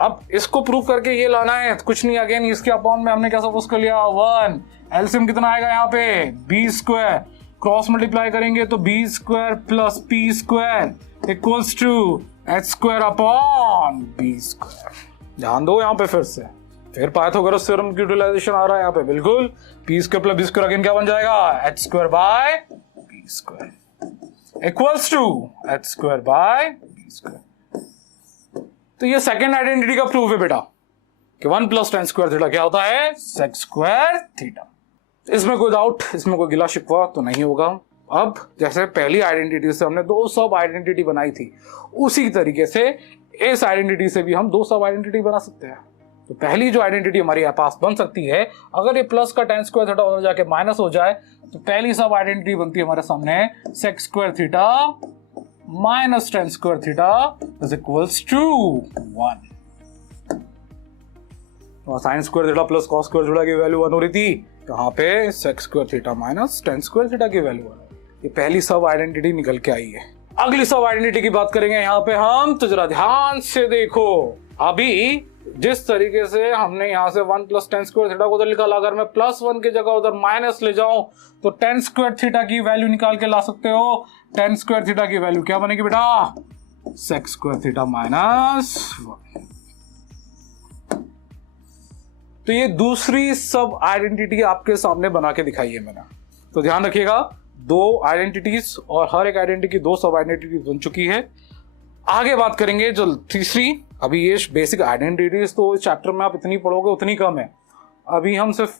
अब इसको प्रूव करके ये लाना है, कुछ नहीं, अगेन इसके अपॉन में हमने क्या सपोज कर लिया? 1। एलसीएम कितना आएगा यहाँ पे? B square. क्रॉस मल्टीप्लाई करेंगे तो B square plus P square equals to H square upon B square. ध्यान दो यहाँ पे फिर पाइथागोरस थ्योरम की यूटिलाइजेशन आ रहा है यहाँ पे। बिल्कुल, P square plus B square again क्या बन जाएगा? H square by B square equals to H square by B square. तो ये सेकंड आइडेंटिटी का प्रूफ है बेटा कि 1 प्लस tan स्क्वायर थीटा क्या होता है? sec square theta. इसमें कोई डाउट, इसमें कोई गिला शिकवा तो नहीं होगा। अब जैसे पहली आइडेंटिटी से हमने 2 सब आइडेंटिटी बनाई थी, उसी तरीके से इस आइडेंटिटी से भी हम 2 सब आइडेंटिटी बना सकते हैं। तो पहली जो आइडेंटिटी हमारे पास बन सकती है, अगर ये प्लस का tan स्क्वायर थीटा उधर जाके माइनस हो जाए तो पहली सब आइडेंटिटी बनती है हमारे सामने sec square theta minus tan square theta is equals to 1। Sine square theta plus cos square theta की वैल्यू 1 हो रही थी, यहाँ पे sec square theta minus tan square theta की वैल्यू 1। ये पहली सब आइडेंटिटी निकल के आई है। अगली सब आइडेंटिटी की बात करेंगे यहाँ पे हम, तो जरा ध्यान से देखो। अभी जिस तरीके से हमने यहाँ से 1 प्लस tan स्क्वायर थीटा को उधर निकाला, अगर मैं +1 की जगह उधर माइनस ले जाऊं तो tan स्क्वायर थीटा की वैल्यू निकाल के ला सकते हो। tan स्क्वायर थीटा की वैल्यू क्या बनेगी बेटा? sec square theta minus 1। तो ये दूसरी सब आइडेंटिटी आपके सामने बना के दिखाई है मैंने। तो ध्यान रखिएगा, 2 आइडेंटिटीज और हर एक आइडेंटिटी की 2 सब आइडेंटिटी बन चुकी है। आगे बात करेंगे जो तीसरी। अभी ये बेसिक आइडेंटिटीज तो इस चैप्टर में आप इतनी पढ़ोगे उतनी कम है। अभी हम सिर्फ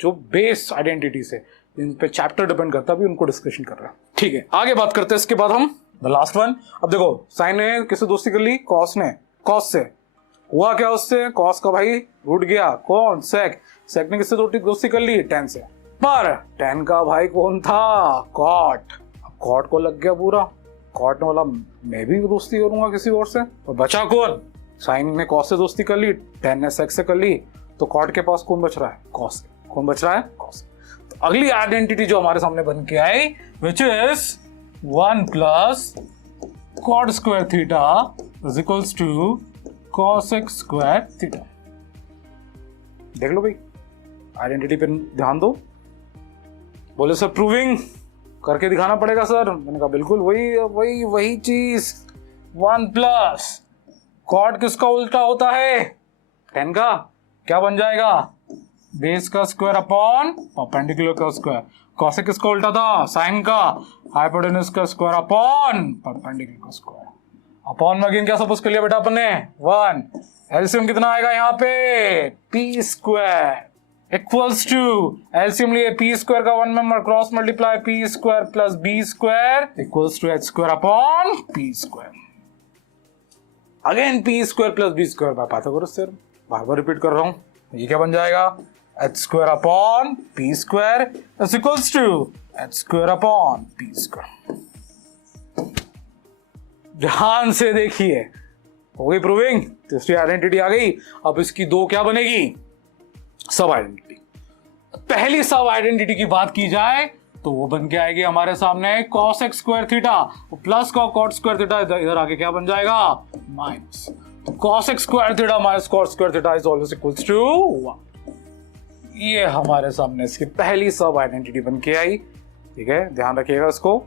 जो बेस आइडेंटिटीज है जिन पे चैप्टर डिपेंड करता है अभी उनको डिस्कशन कर रहे हैं। ठीक है, आगे बात करते हैं इसके बाद हम द लास्ट वन। अब देखो, साइन ने किससे दोस्ती कर ली? कॉस ने, कॉस से। हुआ क्या उससे, कॉस का भाई रूट गया, कौन, सेक, सेक ने किससे दोस्ती कर ली, टेन से, पर टेन का भाई कौन था, कॉट, अब कॉट को लग गया पूरा, कॉट ने बोला मैं भी दोस्ती करूंगा किसी और से, तो बचा कौन, साइन ने कॉस से दोस्ती कर ली, टेन ने सेक से कर ली, तो कॉट के पास कौन बच रहा है, कॉस, कौन बच रहा है, कॉस। तो अगली आइडेंटिटी जो हमारे सामने बन के आई which is 1 plus cot square theta is equals to cosec square theta. देख लो भाई, आइडेंटिटी पे ध्यान दो। बोले सर प्रूविंग करके दिखाना पड़ेगा सर, मैंने कहा बिल्कुल वही चीज, 1 प्लस कॉट किसका उल्टा होता है, 10 का, क्या बन जाएगा, बेस का स्क्वायर अपॉन परपेंडिकुलर का स्क्वायर, कॉसेक किसका उल्टा था, साइन का, हाइपोटेन्यूज का स्क्वायर अपॉन परपेंडिकुलर का स्क्वायर, अपॉन में अगेन क्या सपोज कर लिया बेटा अपन ने, 1, एलसीएम कितना आएगा यहाँ पे, P square equals to, LCM लिए पी स्क्वायर का 1 में cross multiply P square plus B square equals to H square upon P square, again P square plus B square by Pythagoras theorem, बार बार repeat कर रहा हूं, ये क्या बन जाएगा, H square upon P square is equals to H square upon P square. ध्यान से देखिए, हो गई प्रूविंग, तीसरी आइडेंटिटी आ गई। अब इसकी दो क्या बनेगी, सब आइडेंटिटी। पहली सब आइडेंटिटी की बात की जाए तो वो बन के आएगी हमारे सामने cos x square theta plus का cot स्क्वायर थीटा, इधर आके क्या बन जाएगा, माइनस, तो cos x square theta minus cot square theta is always equals to 1। ये हमारे सामने इसकी पहली सब आइडेंटिटी बन के आई। ठीक है, ध्यान रखिएगा इसको।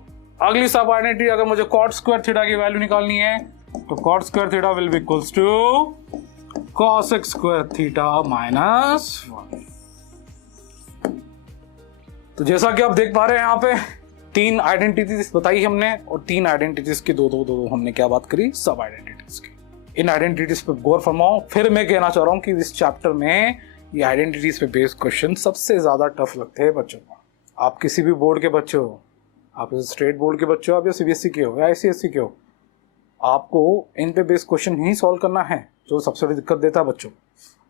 अगली सब आइडेंटिटी अगर मुझे cot स्क्वायर थीटा की वैल्यू निकालनी है तो cot square theta will be equals to cos x square theta minus 1। तो जैसा कि आप देख पा रहे हैं यहाँ पे 3 आइडेंटिटीज बताई हमने और 3 आइडेंटिटीज की दो हमने क्या बात करी, सब आइडेंटिटीज की। इन आइडेंटिटीज पे गौर फरमाओ। फिर मैं कहना चाह रहा हूँ कि इस चैप्टर में ये आइडेंटिटीज पे बेस्ड क्वेश्चन सबसे ज्यादा टफ लगते हैं बच्चों को। आप किसी भी बोर्ड के बच्चे हो, आप स्टेट बोर्ड के बच्चे हो, आप या सीबीएसई के हो या आईसीएसई के हो, आपको इन पे बेस्ड क्वेश्चन ही सॉल्व करना है जो सबसे बड़ी दिक्कत देता है बच्चों को।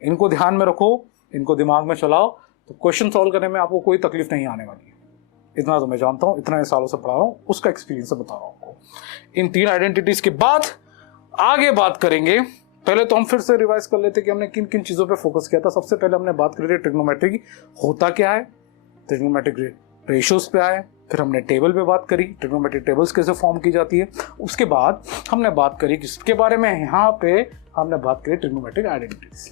इनको ध्यान में रखो, इनको दिमाग में चलाओ, तो क्वेश्चन सॉल्व करने में आपको कोई तकलीफ नहीं आने वाली है। इतना तो मैं जानता हूँ, इतना सालों से पढ़ा रहा हूँ, उसका एक्सपीरियंस से बता रहा हूँ आपको। इन 3 आइडेंटिटीज के बाद आगे बात करेंगे। पहले तो हम फिर से रिवाइज कर लेते कि हमने किन किन चीजों पे फोकस किया था। सबसे पहले हमने बात करी थी ट्रिग्नोमेट्री होता क्या है, ट्रिग्नोमेट्रिक रेशियोज पे आए, फिर हमने टेबल पे बात करी, ट्रिग्नोमेट्रिक टेबल्स कैसे फॉर्म की जाती है। उसके बाद हमने बात करी किसके बारे में, यहाँ पे हमने बात करी ट्रिग्नोमेट्रिक आइडेंटिटीज।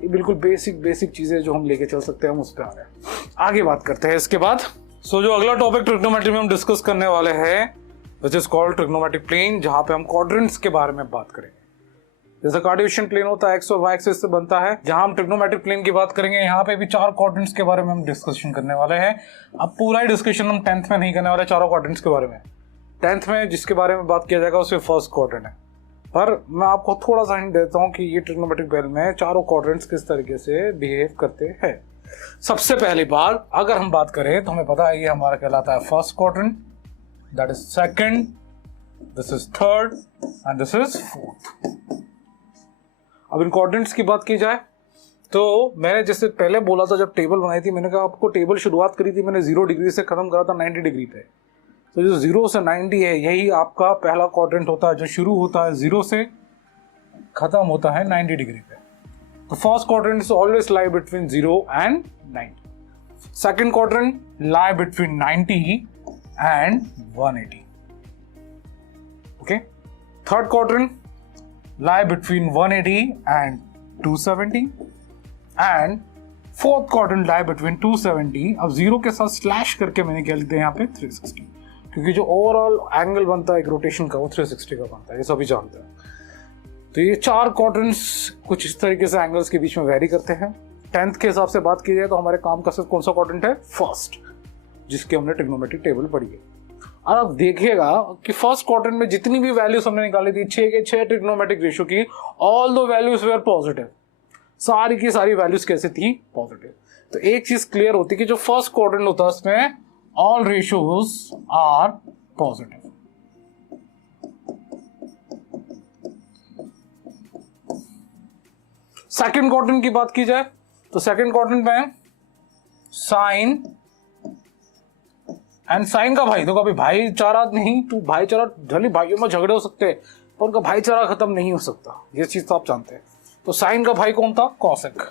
ये बिल्कुल बेसिक चीजें जो हम लेके चल सकते हैं, हम उस पर आ रहे हैं। आगे बात करते हैं इसके बाद। जो अगला टॉपिक ट्रिग्नोमेट्री में हम डिस्कस करने वाले हैं which is called trigonometric plane, जहां पे हम क्वाड्रेंट्स के बारे में बात करेंगे। जैसा कार्टेशियन प्लेन होता है एक्स और वाई एक्सिस से बनता है, जहां हम ट्रिग्नोमेट्रिक प्लेन की बात करेंगे, यहाँ पे भी 4 क्वाड्रेंट्स के बारे में हम डिस्कशन करने वाले हैं। अब पूरा ही डिस्कशन हम 10th में नहीं करने वाले चारों क्वाड्रेंट्स के बारे में। 10th में जिसके बारे में बात किया जाएगा उसमें फर्स्ट क्वाड्रेंट है, पर मैं आपको थोड़ा सा हिंट देता हूं कि ये ट्रिग्नोमेट्रिक प्लेन में चारों क्वाड्रेंट्स किस तरीके से बिहेव करते हैं। सबसे पहली बार अगर हम बात करें तो हमें पता है ये हमारा कहलाता है first quadrant, that is second, this is third and this is fourth. अब इन क्वाड्रेंट्स की बात की जाए तो मैंने जैसे पहले बोला था, जब टेबल बनाई थी मैंने कहा आपको टेबल शुरुआत करी थी मैंने 0 डिग्री से खत्म करा था 90 डिग्री पे। तो जो 0 से 90 है यही आपका पहला क्वाड्रेंट होता है, जो शुरू होता है 0 से खत्म होता है 90 डिग्री पे। तो first quadrant is always lie between 0 and 90। Second quadrant lie between 90 and 180। Okay, third quadrant lie between 180 and 270 and fourth quadrant lie between 270। अब 0 के साथ स्लैश करके मैंने क्या लिखते हैं यहाँ पे 360, क्योंकि जो ओवरऑल एंगल बनता है एक रोटेशन का वो 360 का बनता है, ये सभी जानते हैं। तो ये 4 क्वाड्रेंट्स कुछ इस तरीके से एंगल्स के बीच में वेरी करते हैं। 10th के हिसाब से बात की जाए तो हमारे काम का सिर्फ कौन सा क्वाड्रेंट है, फर्स्ट, जिसके हमने ट्रिग्नोमेट्रिक टेबल पढ़ी है। और आप देखिएगा कि फर्स्ट क्वाड्रेंट में जितनी भी वैल्यूज हमने निकाली थी 6 के 6 ट्रिग्नोमेट्रिक रेशियो की, all the values were positive. सारी की सारी वैल्यूज कैसे थी, पॉजिटिव। तो एक चीज क्लियर होती है कि जो फर्स्ट क्वाड्रेंट होता है उसमें all ratios are positive. Second quadrant की बात की जाए तो सेकंड क्वाड्रेंट में साइन एंड साइन का भाई, तो कभी भाईचारा नहीं, तू भाईचारा भले भाइयों में झगड़े हो सकते हैं पर उनका भाईचारा खत्म नहीं हो सकता, ये चीज तो आप जानते हैं। तो साइन का भाई कौन था? कॉसेक।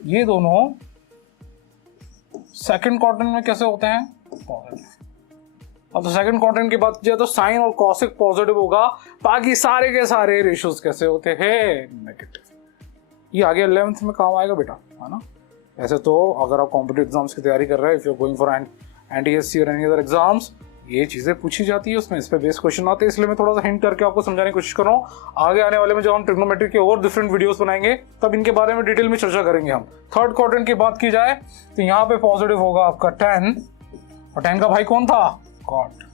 ये दोनों सेकंड क्वाड्रेंट में कैसे होते हैं? पॉजिटिव। अब तो सेकंड क्वाड्रेंट की बात की जाए तो साइन और कॉसेक पॉजिटिव होगा, बाकी सारे के सारे रेशियोज कैसे होते हैं? नेगेटिव। ये आगे 11th में काम आएगा बेटा, है ना। ऐसे तो अगर आप कॉम्पिटिटिव एग्जाम्स की तैयारी कर रहे हैं, if you are going for NTSC or any other exams, ये चीजें पूछी जाती है उसमें, इस पे बेस क्वेश्चन आते हैं, इसलिए मैं थोड़ा सा हिंट करके आपको समझाने की कोशिश कर रहा हूँ। आगे आने वाले में जब हम ट्रिग्नोमेट्री के और डिफरेंट वीडियोस बनाएंगे तब इनके बारे में डिटेल में चर्चा करेंगे हम। थर्ड क्वाड्रेंट की बात की जाए तो यहाँ पे पॉजिटिव होगा आपका 10, और 10 का भाई कौन था? कॉट।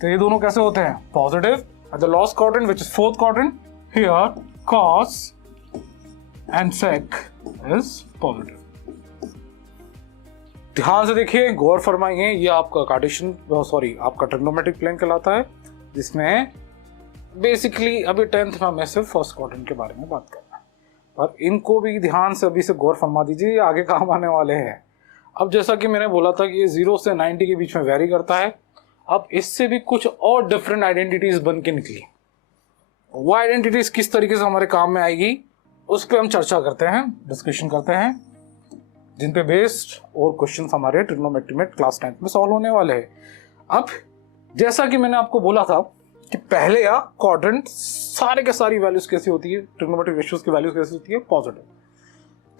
तो ये दोनों कैसे होते हैं? Positive. At the last quadrant which is fourth quadrant, here cos and sec is positive. ध्यान से देखिए, गौर फरमाइए, ये आपका कार्टेशियन आपका ट्रिग्नोमेट्रिक प्लेन कहलाता है, जिसमें बेसिकली अभी 10th में हमें सिर्फ फर्स्ट क्वाड्रेंट के बारे में बात करना है, पर इनको भी ध्यान से अभी से गौर फरमा दीजिए, आगे काम आने वाले हैं। अब जैसा कि मैंने बोला था कि ये 0 से 90 के बीच में वेरी करता है। अब इससे भी कुछ और डिफरेंट आइडेंटिटीज बन के निकली। वो आइडेंटिटीज किस तरीके से हमारे काम में आएगी उस पर हम चर्चा करते हैं, डिस्कशन करते हैं, जिन पे बेस्ड और क्वेश्चंस हमारे ट्रिग्नोमेट्री में क्लास 10th में सॉल्व होने वाले हैं। अब जैसा कि मैंने आपको बोला था कि पहले या क्वाड्रेंट सारे के सारी वैल्यूज कैसी होती है, ट्रिग्नोमेट्रिक रेशियोज की वैल्यूज कैसी होती है? पॉजिटिव।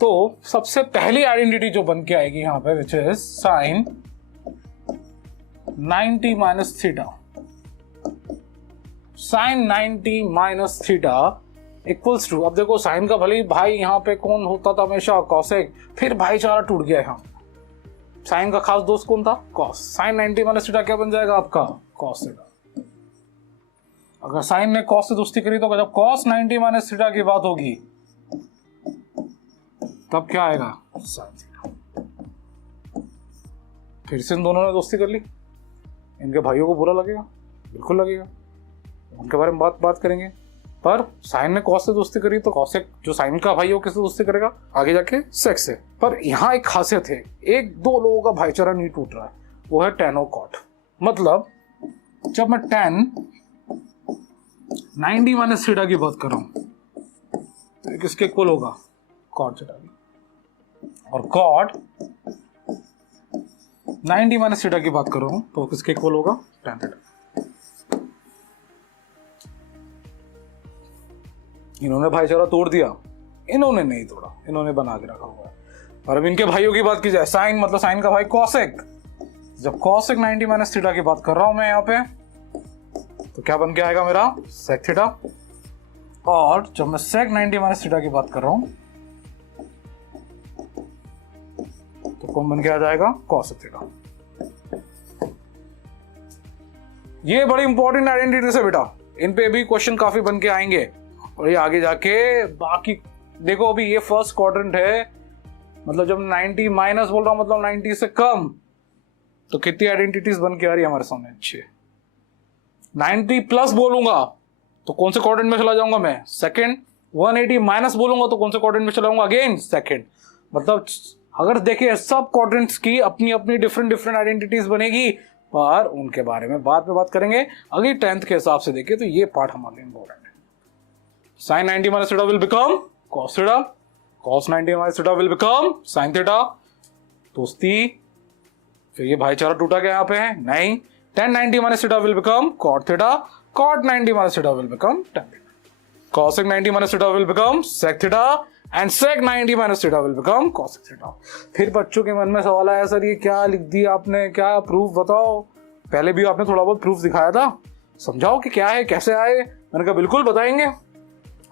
तो सबसे पहली आइडेंटिटी जो बन के आएगी यहाँ पे which is sine 90 minus theta. Sine 90 minus theta equals to, अब देखो साइन का भले भाई यहाँ पे कौन होता था हमेशा? कॉसेक। फिर भाईचारा टूट गया यहाँ। साइन का खास दोस्त कौन था? कॉस। साइन 90 माइनस थीटा क्या बन जाएगा आपका? Cos theta. अगर साइन ने कॉस से दोस्ती करी तो जब कॉस 90 माइनस थीटा की बात होगी तब क्या आएगा? Sine theta. फिर से इन दोनों ने दोस्ती कर ली, इनके भाइयों को बुरा लगेगा? बिल्कुल लगेगा, उनके बारे में बात करेंगे। पर साइन ने कॉस से दोस्ती करी तो कॉसेक जो साइन का भाई हो किससे दोस्ती करेगा? आगे जाके सेक्स से। पर यहाँ एक खासियत है, एक दो लोगों का भाईचारा नहीं टूट रहा है, वो है tan और cot। मतलब जब मैं tan 90 माइनस थीटा की बात कर रहा हूं तो किसके इक्वल होगा? cot थीटा की। और cot 90 माइनस थीटा की बात कर रहा हूं तो किसके इक्वल होगा? tan theta. इन्होंने भाईचारा तोड़ दिया, इन्होंने नहीं तोड़ा, इन्होंने बना के रखा हुआ है। और अब इनके भाइयों की बात की जाए, साइन मतलब साइन का भाई कॉसेक। जब कॉसेक 90 माइनस थीटा की बात कर रहा हूं मैं यहाँ पे तो क्या बन के आएगा मेरा? Sec theta. और जब मैं सेक 90 माइनस थीटा की बात कर रहा हूं तो कौन बन के आ जाएगा? Cosec theta. ये बड़ी इंपॉर्टेंट आइडेंटिटीज है बेटा, इन पे भी क्वेश्चन काफी बन के आएंगे। और ये आगे जाके बाकी देखो, अभी ये फर्स्ट क्वाड्रेंट है, मतलब जब 90 माइनस बोल रहा हूं मतलब 90 से कम, तो कितनी आइडेंटिटीज बन के आ रही है हमारे सामने? 6। 90 प्लस बोलूंगा तो कौन से क्वाड्रेंट में चला जाऊंगा मैं? सेकंड। 180 माइनस बोलूंगा तो कौन से क्वाड्रेंट में चला जाऊंगा? Again second. मतलब अगर देखिए सब क्वाड्रेंट्स की अपनी अपनी डिफरेंट आइडेंटिटीज बनेगी, पर उनके बारे में बाद में बात करेंगे। अगर 10th के हिसाब से देखिए तो ये पार्ट हमारे लिए इंपॉर्टेंट है। Sin 90 minus theta will become cos theta. Cos 90 minus theta will become sin theta. दोस्ती। फिर ये भाईचारा टूटा क्या यहाँ पे है? नहीं। tan 90 minus theta will become cot theta. Cot 90 minus theta will become tan theta. Cosec 90 minus theta will become sec theta. And sec 90 minus theta will become cosec theta. फिर बच्चों के मन में सवाल आया, सर ये क्या लिख दिया आपने, क्या प्रूफ बताओ? पहले भी आपने थोड़ा बहुत प्रूफ दिखाया था, समझाओ कि क्या है, कैसे आए। मैंने कहा बिल्कुल बताएंगे,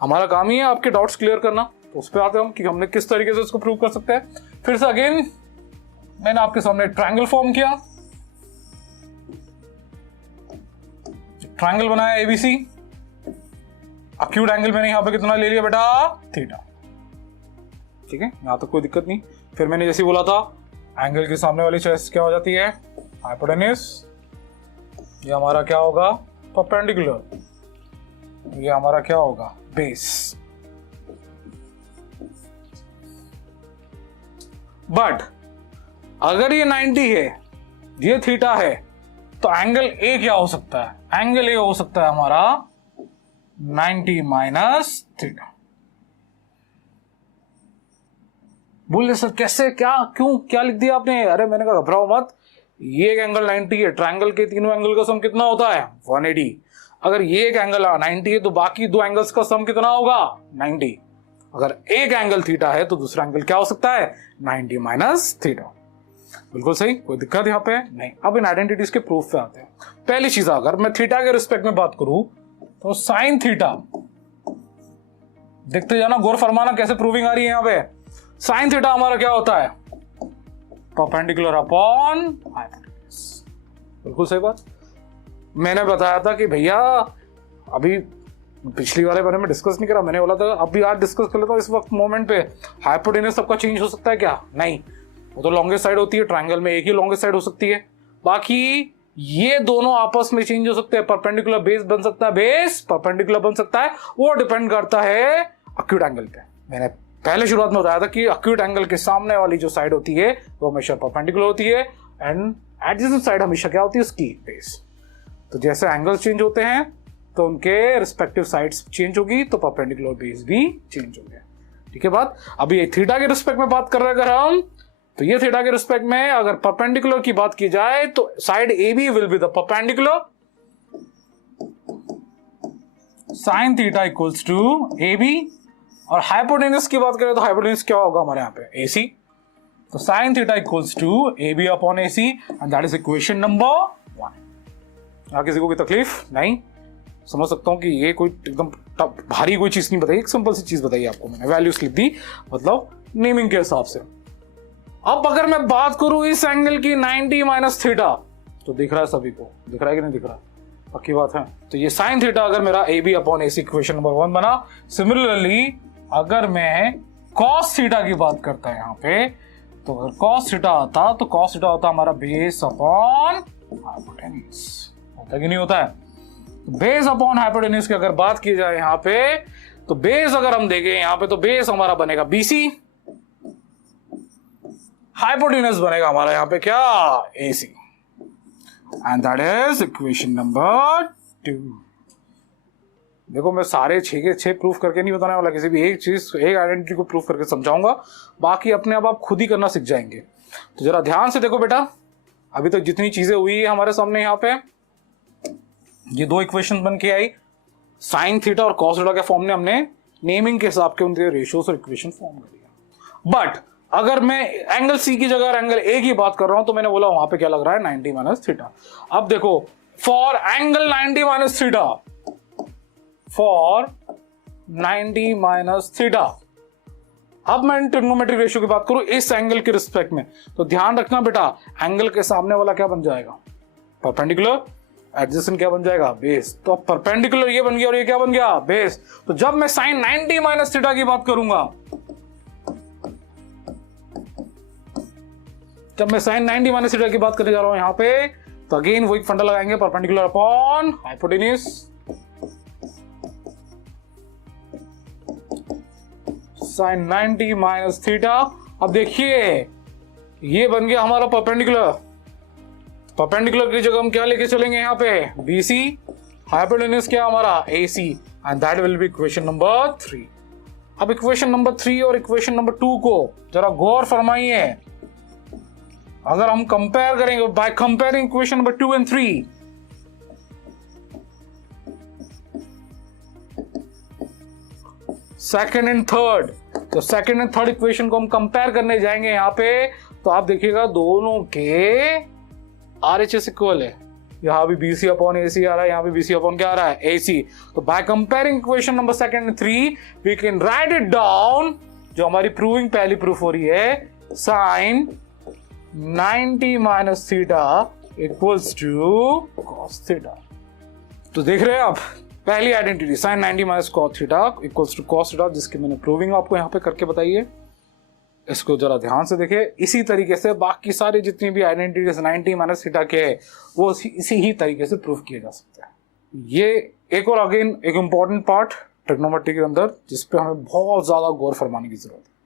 हमारा काम ही है आपके डाउट्स क्लियर करना। तो उस पर आते हम कि हमने किस तरीके से इसको प्रूव कर सकते हैं। फिर से अगेन मैंने आपके सामने ट्रायंगल फॉर्म किया, ट्रायंगल बनाया एबीसी। एक्यूट एंगल मैंने यहां पे कितना ले लिया बेटा? थीटा। ठीक है, यहां तक कोई दिक्कत नहीं। फिर मैंने जैसे बोला था, एंगल के सामने वाली चॉइस क्या हो जाती है? हाइपोटेन्यूज। ये हमारा क्या होगा? परपेंडिकुलर। ये हमारा क्या होगा? बेस। बट अगर ये 90 है, ये थीटा है, तो एंगल ए क्या हो सकता है? एंगल ए हो सकता है हमारा 90 माइनस थीटा। बोले सर कैसे, क्या, क्यों, क्या लिख दिया आपने? अरे मैंने कहा घबराओ मत, ये एक एंगल 90 है, ट्रायंगल के तीनों एंगल का सम कितना होता है? 180। अगर ये एक एंगल 90 है तो बाकी दो एंगल्स का सम कितना होगा? 90। अगर एक एंगल थीटा है तो दूसरा एंगल क्या हो सकता है? 90 माइनस थीटा। बिल्कुल सही, कोई दिक्कत यहाँ पे नहीं। अब इन आइडेंटिटीज के प्रूफ पे आते हैं। पहली चीज, अगर मैं थीटा के रिस्पेक्ट में बात करूं तो साइन थीटा, देखते जाना, गौर फरमाना कैसे प्रूविंग आ रही है यहाँ पे। साइन थीटा हमारा क्या होता है? Perpendicular upon hypotenuse. बिल्कुल सही बात। मैंने बताया था कि भैया अभी पिछली वाले बारे में डिस्कस नहीं करा, मैंने बोला था अभी आज डिस्कस कर लेता हूं। इस वक्त मोमेंट पे हाइपोटेन्यूज सबका चेंज हो सकता है क्या? नहीं, वो तो लॉन्गेस्ट साइड होती है, ट्रायंगल में एक ही लॉन्गेस्ट साइड हो सकती है। बाकी ये दोनों आपस में चेंज हो सकते हैं। परपेंडिकुलर बेस बन सकता है, बेस परपेंडिकुलर बन सकता है, वो डिपेंड करता है अक्यूट एंगल पे। मैंने पहले शुरुआत में बताया था कि अक्यूट एंगल के सामने वाली जो साइड होती है वो हमेशा परपेंडिकुलर होती है, एंड एडजेसेंट साइड हमेशा क्या होती है? उसकी बेस। तो जैसे एंगल्स चेंज होते हैं तो उनके रिस्पेक्टिव साइड्स चेंज होगी, तो परपेंडिकुलर बेस भी चेंज होंगे। ठीक है बात। अभी थीटा के रिस्पेक्ट में बात कर रहे हैं अगर हम, तो ये थीटा के रिस्पेक्ट में अगर परपेंडिकुलर की बात की जाए तो side A B will be the perpendicular, sine theta equals to A B. और हाइपोटेन्यूज की बात करें तो हाइपोटेन्यूज क्या होगा हमारे यहाँ पे? AC। तो sine theta equals to A B upon AC, and that is equation number 1। यहाँ किसी को कोई तकलीफ नहीं? समझ सकता हूँ कि ये कोई एकदम भारी कोई चीज नहीं बताई, एक सिंपल सी चीज बताई आपको मैंने, वैल्यूज लिख दी, मतलब नेमिंग के हिसाब से। अब अगर मैं बात करूं इस एंगल की 90 माइनस थीटा, तो दिख रहा है सभी को? दिख रहा है कि नहीं दिख रहा? पक्की बात है। तो ये साइन थीटा अगर मेरा A B upon AC equation number 1 बना। सिमिलरली अगर मैं कॉस थीटा की बात करता है यहाँ पे, तो अगर कॉस थीटा आता तो कॉस थीटा होता हमारा बेस अपॉन हाइपोटेन्यूज। होता कि नहीं होता है? बेस अपॉन हाइपोटेन्यूज की अगर बात की जाए यहाँ पे, तो बेस अगर हम देखें यहाँ पे, तो बेस हमारा बनेगा BC, हाइपोटेन्यूज बनेगा हमारा यहाँ पे क्या? AC, and that is equation number 2। देखो मैं सारे 6 के 6 प्रूफ करके नहीं बताने वाला, किसी भी एक चीज, एक आइडेंटिटी को प्रूफ करके समझाऊंगा, बाकी अपने आप खुद ही करना सीख जाएंगे। तो जरा ध्यान से देखो बेटा, अभी तक जितनी चीजें हुई है हमारे सामने यहाँ पे, ये दो इक्वेशन बन के आई, साइन थीटा और कॉस थीटा के फॉर्म ने हमने नेमिंग के हिसाब के उनके रेशियोस और इक्वेशन फॉर्म कर दिया। बट अगर मैं एंगल सी की जगह एंगल ए की बात कर रहा हूं, तो मैंने बोला वहां पे क्या लग रहा है? 90 माइनस थीटा। अब देखो, for angle 90 minus theta, for 90 minus theta, अब मैं ट्रिग्नोमेट्रिक रेशियो की बात करूं इस एंगल के रिस्पेक्ट में, तो ध्यान रखना बेटा, एंगल के सामने वाला क्या बन जाएगा? परपेंडिकुलर, एडजेसेंट क्या बन जाएगा? बेस। तो परपेंडिकुलर ये बन गया और ये क्या बन गया? बेस। तो जब मैं साइन 90 माइनस थीटा की बात करूंगा, जब मैं साइन 90 माइनस थीटा की बात करने जा रहा हूं यहां पे, तो अगेन वही फंडा लगाएंगे, perpendicular upon hypotenuse, sine 90 minus theta. अब देखिए ये बन गया हमारा परपेंडिकुलर, परपेंडिकुलर की जगह हम क्या लेके चलेंगे यहाँ पे? BC, हाइपोटेन्यूज क्या हमारा? AC, and that will be equation number 3। अब इक्वेशन नंबर 3 और इक्वेशन नंबर 2 को जरा गौर फरमाइए। अगर हम कंपेयर करेंगे bye comparing equation number 2 and 3, second and third, तो सेकेंड एंड थर्ड इक्वेशन को हम कंपेयर करने जाएंगे यहां पे, तो आप देखिएगा दोनों के RHS इक्वल है। यहां भी BC अपॉन AC आ रहा है, यहां भी BC अपॉन क्या आ रहा है? AC। तो by comparing equation number second and 3 we can write it down, जो हमारी प्रूविंग पहली प्रूफ हो रही है, sine 90 minus theta equals to cos theta. तो देख रहे हैं आप, पहली identity sine 90 minus cos theta equals to cos theta, जिसकी मैंने प्रूविंग आपको यहाँ पे करके बताई है। इसको जरा ध्यान से देखें। इसी तरीके से बाकी सारी जितनी भी आइडेंटिटीज 90 माइनस थीटा के है, वो इसी ही तरीके से प्रूव किए जा सकते हैं। ये एक और अगेन एक इंपॉर्टेंट पार्ट ट्रिग्नोमेट्री के अंदर, जिसपे हमें बहुत ज्यादा गौर फरमाने की जरूरत है।